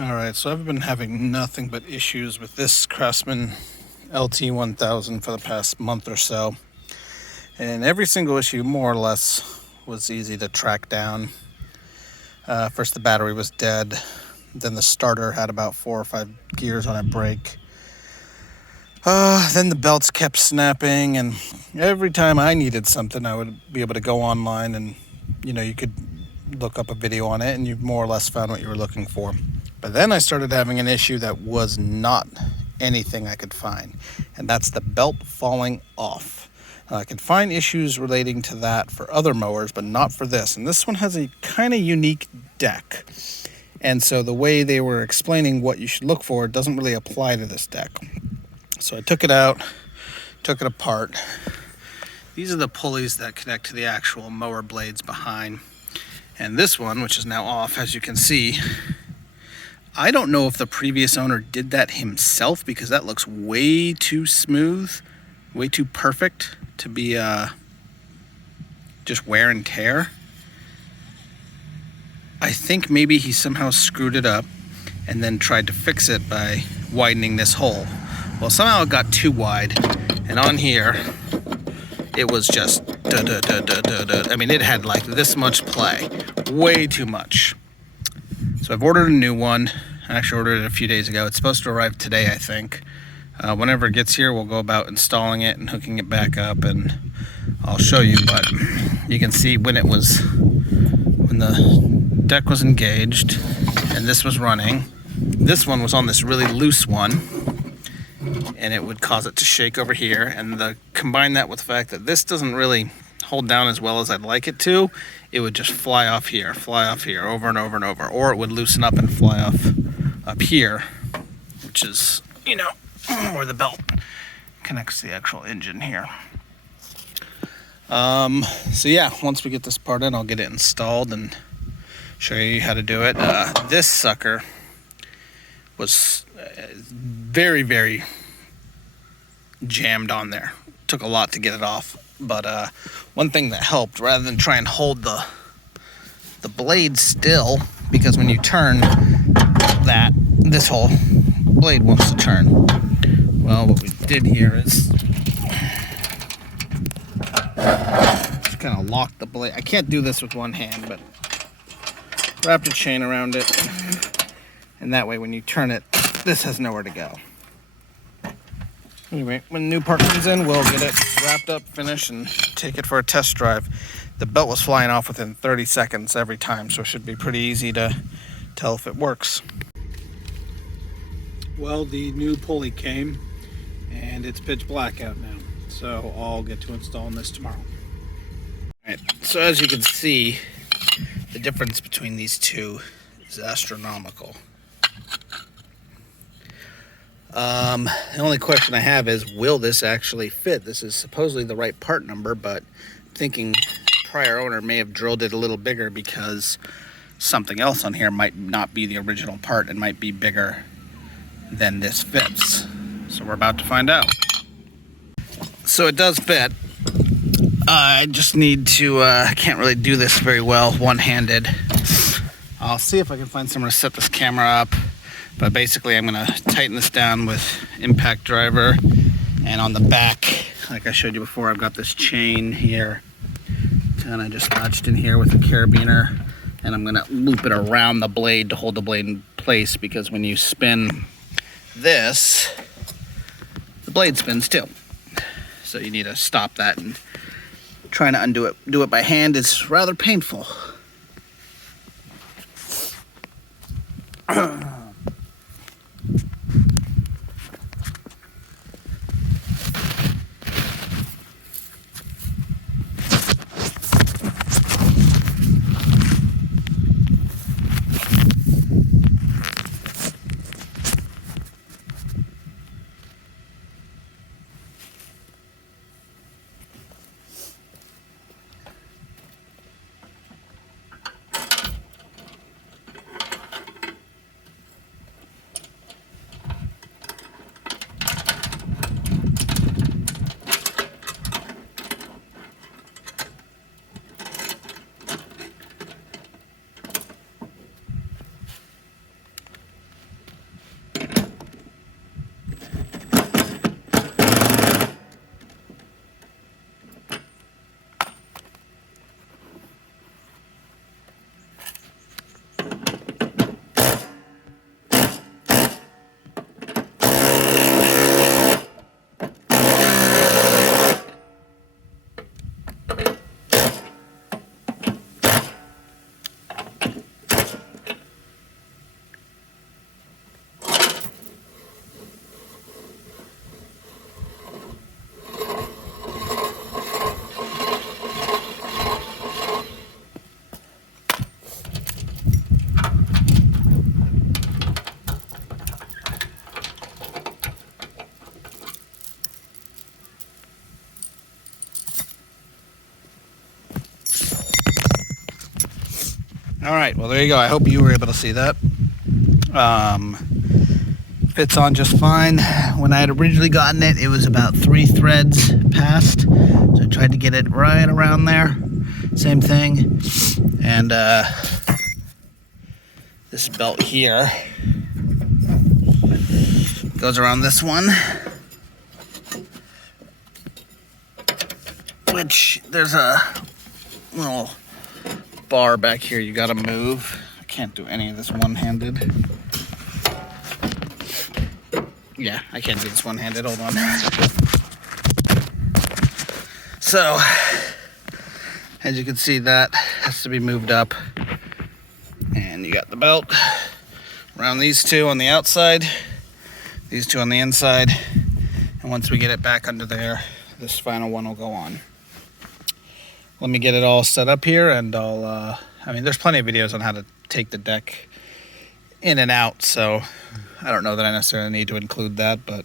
Alright, so I've been having nothing but issues with this Craftsman LT1000 for the past month or so. And every single issue, more or less, was easy to track down. First, the battery was dead. Then the starter had about 4 or 5 gears on it break. Then the belts kept snapping, and every time I needed something, I would be able to go online and, you could look up a video on it and you more or less found what you were looking for. But then I started having an issue that was not anything I could find, and that's the belt falling off. I could find issues relating to that for other mowers, but not for this. And this one has a kind of unique deck. And so the way they were explaining what you should look for doesn't really apply to this deck. So I took it out, took it apart. These are the pulleys that connect to the actual mower blades behind. And this one, which is now off, as you can see, I don't know if the previous owner did that himself, because that looks way too smooth, way too perfect to be just wear and tear. I think maybe he somehow screwed it up and then tried to fix it by widening this hole. Well, somehow it got too wide, and on here it was just I mean, it had like this much play, way too much. So I've ordered a new one. I actually ordered it a few days ago. It's supposed to arrive today, I think. Whenever it gets here, we'll go about installing it and hooking it back up, and I'll show you. But you can see when the deck was engaged and this was running, this one was on this really loose one, and it would cause it to shake over here. And combine that with the fact that this doesn't really hold down as well as I'd like it to, it would just fly off here, over and over and over. Or it would loosen up and fly off up here, which is, where the belt connects to the actual engine here. So yeah, once we get this part in, I'll get it installed and show you how to do it. This sucker was very, very jammed on there. Took a lot to get it off. But one thing that helped, rather than try and hold the blade still, because when you turn this whole blade wants to turn. Well, what we did here is just kind of lock the blade. I can't do this with one hand, but wrapped a chain around it, and that way when you turn it, this has nowhere to go. Anyway, when the new part comes in, we'll get it wrapped up, finished, and take it for a test drive. The belt was flying off within 30 seconds every time, so it should be pretty easy to tell if it works. Well, the new pulley came, and it's pitch black out now, so I'll get to installing this tomorrow. Alright, so as you can see, the difference between these two is astronomical. The only question I have is, will this actually fit? This is supposedly the right part number, but I'm thinking the prior owner may have drilled it a little bigger because something else on here might not be the original part and might be bigger than this fits. So we're about to find out. So it does fit. I just need to, I can't really do this very well one-handed. I'll see if I can find somewhere to set this camera up. But basically, I'm going to tighten this down with impact driver. And on the back, like I showed you before, I've got this chain here. And I just notched in here with a carabiner. And I'm going to loop it around the blade to hold the blade in place, because when you spin this, the blade spins too. So you need to stop that, and trying to do it by hand is rather painful. All right, well, there you go. I hope you were able to see that. Fits on just fine. When I had originally gotten it, it was about 3 threads past, so I tried to get it right around there. Same thing. And this belt here goes around this one, which there's a little bar back here you gotta move. I can't do any of this one-handed. Yeah, I can't do this one-handed. Hold on. So, as you can see, that has to be moved up. And you got the belt around these two on the outside, these two on the inside. And once we get it back under there, this final one will go on. Let me get it all set up here, and I mean, there's plenty of videos on how to take the deck in and out, so I don't know that I necessarily need to include that, but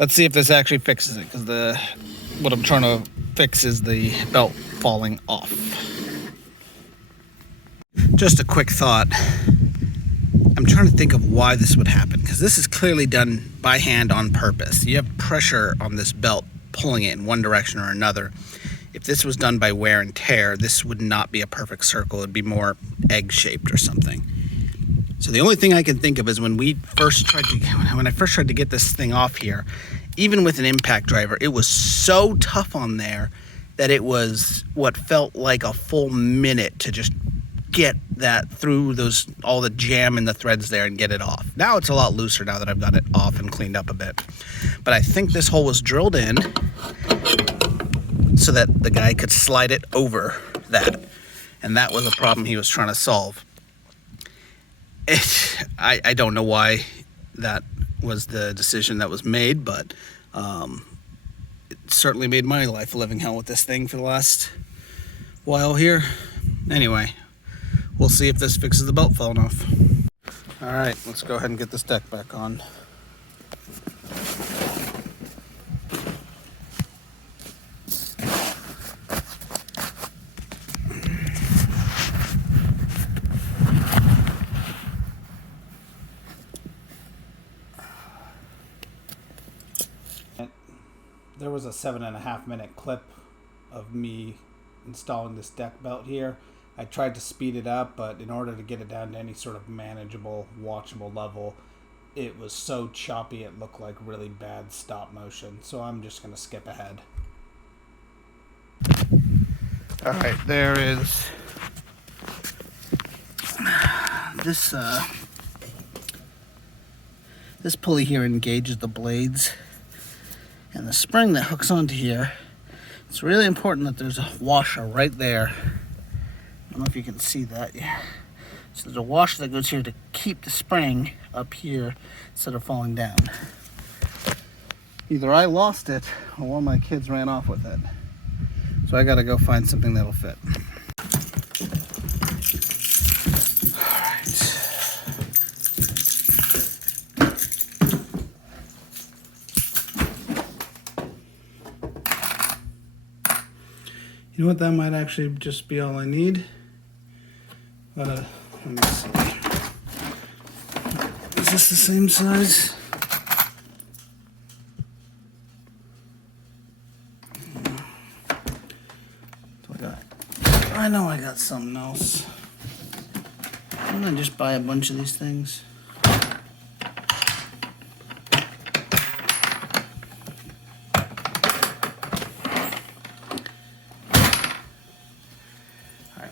let's see if this actually fixes it, because what I'm trying to fix is the belt falling off. Just a quick thought. I'm trying to think of why this would happen, because this is clearly done by hand on purpose. You have pressure on this belt pulling it in one direction or another. If this was done by wear and tear, this would not be a perfect circle. It'd be more egg-shaped or something. So the only thing I can think of is when I first tried to get this thing off here, even with an impact driver, it was so tough on there that it was what felt like a full minute to just get that through all the jam in the threads there and get it off. Now it's a lot looser now that I've got it off and cleaned up a bit. But I think this hole was drilled in so that the guy could slide it over that. And that was a problem he was trying to solve. I don't know why that was the decision that was made, but it certainly made my life a living hell with this thing for the last while here. Anyway, we'll see if this fixes the belt falling off. All right, let's go ahead and get this deck back on. There was a 7.5-minute clip of me installing this deck belt here. I tried to speed it up, but in order to get it down to any sort of manageable, watchable level, it was so choppy it looked like really bad stop motion. So I'm just going to skip ahead. All right, there is this this pulley here engages the blades. And the spring that hooks onto here, it's really important that there's a washer right there. I don't know if you can see that. Yeah. So there's a washer that goes here to keep the spring up here instead of falling down. Either I lost it or one of my kids ran off with it. So I gotta go find something that'll fit. You know what, that might actually just be all I need. Let me see. Is this the same size? I know I got something else. Why don't I just buy a bunch of these things?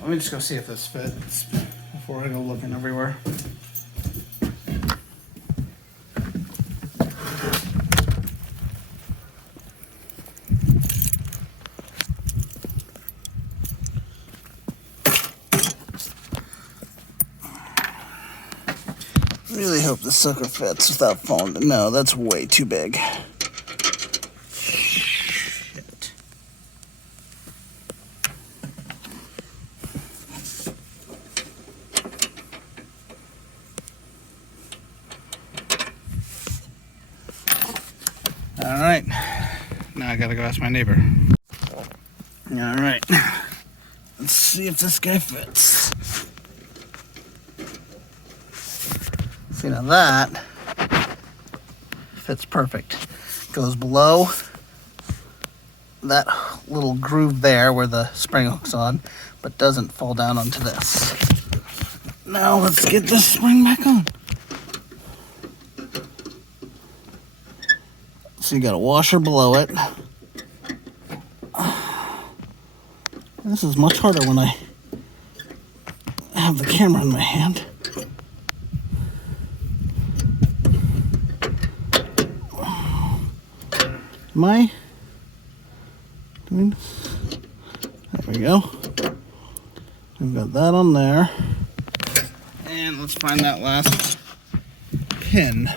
Let me just go see if this fits before I go looking everywhere. Really hope the sucker fits without falling. No, that's way too big. All right, now I gotta go ask my neighbor. All right, let's see if this guy fits. See, now that fits perfect. Goes below that little groove there where the spring hook's on, but doesn't fall down onto this. Now let's get this spring back on. So you got a washer below it. This is much harder when I have the camera in my hand. Am I doing this? There we go. We've got that on there. And let's find that last pin.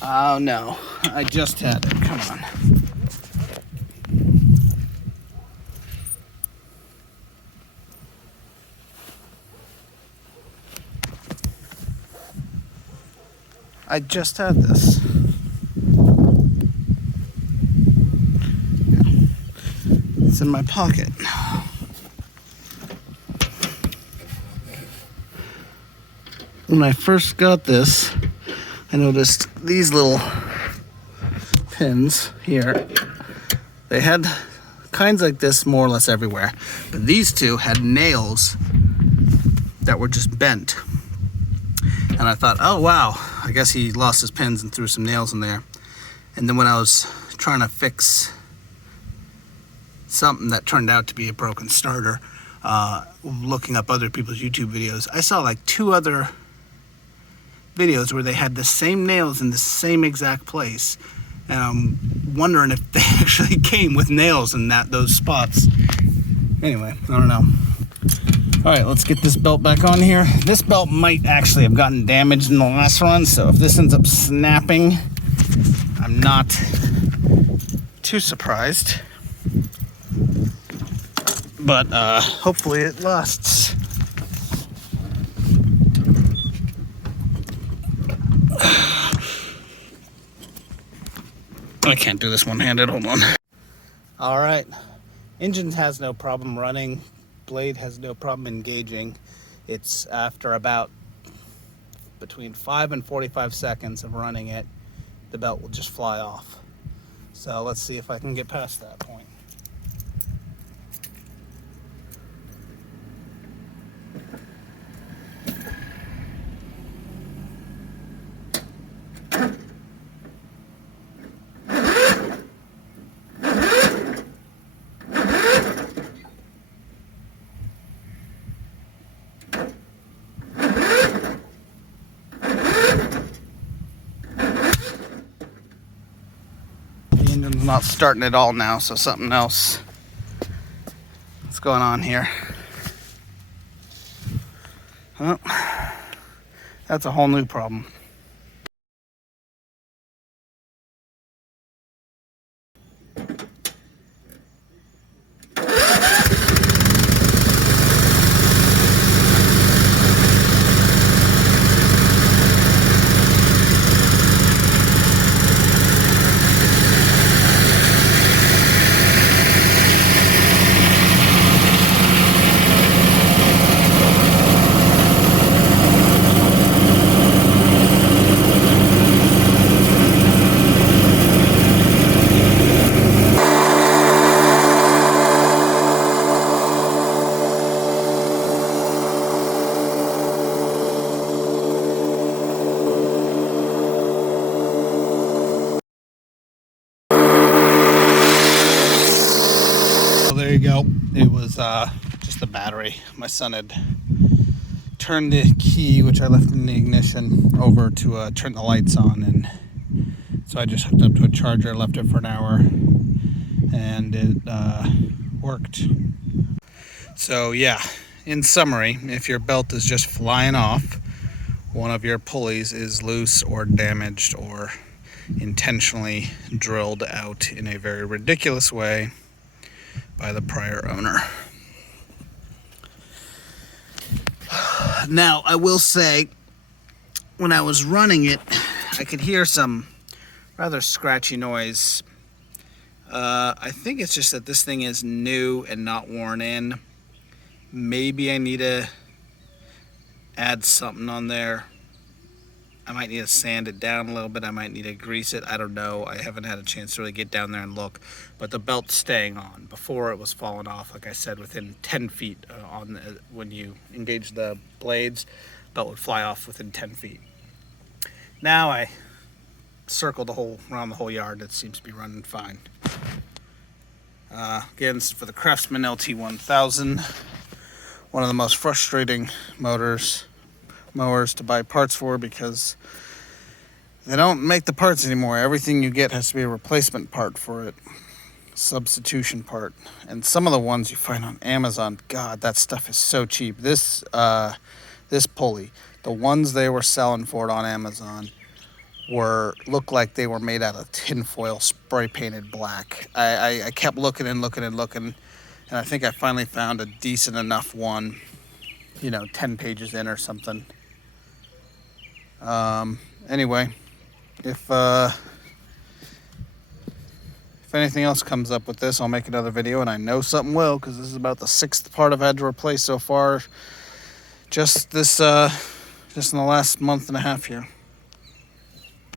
Oh no, I just had it. Come on. I just had this. It's in my pocket. When I first got this, I noticed these little pins here. They had kinds like this more or less everywhere, but these two had nails that were just bent. And I thought, oh wow, I guess he lost his pins and threw some nails in there. And then when I was trying to fix something that turned out to be a broken starter, looking up other people's YouTube videos, I saw like 2 other videos where they had the same nails in the same exact place. And I'm wondering if they actually came with nails in those spots. Anyway, I don't know. All right, let's get this belt back on here. This belt might actually have gotten damaged in the last run, so if this ends up snapping, I'm not too surprised. But hopefully it lasts. I can't do this one-handed, hold on. All right, engine has no problem running. Blade has no problem engaging. It's after about between 5 and 45 seconds of running it, the belt will just fly off. So let's see if I can get past that point. Not starting at all now, so something else is going on here. Well, that's a whole new problem. There you go. It was just the battery. My son had turned the key, which I left in the ignition, over to turn the lights on, and so I just hooked up to a charger, left it for an hour, and it worked. So yeah, in summary, if your belt is just flying off, one of your pulleys is loose or damaged or intentionally drilled out in a very ridiculous way by the prior owner. Now, I will say, when I was running it, I could hear some rather scratchy noise. I think it's just that this thing is new and not worn in. Maybe I need to add something on there. I might need to sand it down a little bit. I might need to grease it. I don't know. I haven't had a chance to really get down there and look. But the belt's staying on. Before, it was falling off, like I said, within 10 feet. When you engage the blades, belt would fly off within 10 feet. Now I circled around the whole yard. It seems to be running fine. Again, this is for the Craftsman LT1000. One of the most frustrating mowers to buy parts for, because they don't make the parts anymore. Everything you get has to be a replacement part for it, substitution part. And some of the ones you find on Amazon, God, that stuff is so cheap. This pulley, the ones they were selling for it on Amazon looked like they were made out of tinfoil spray painted black. I kept looking, and I think I finally found a decent enough one, 10 pages in or something. Anyway, if anything else comes up with this, I'll make another video, and I know something will, because this is about the 6th part I've had to replace so far, just in the last month and a half here.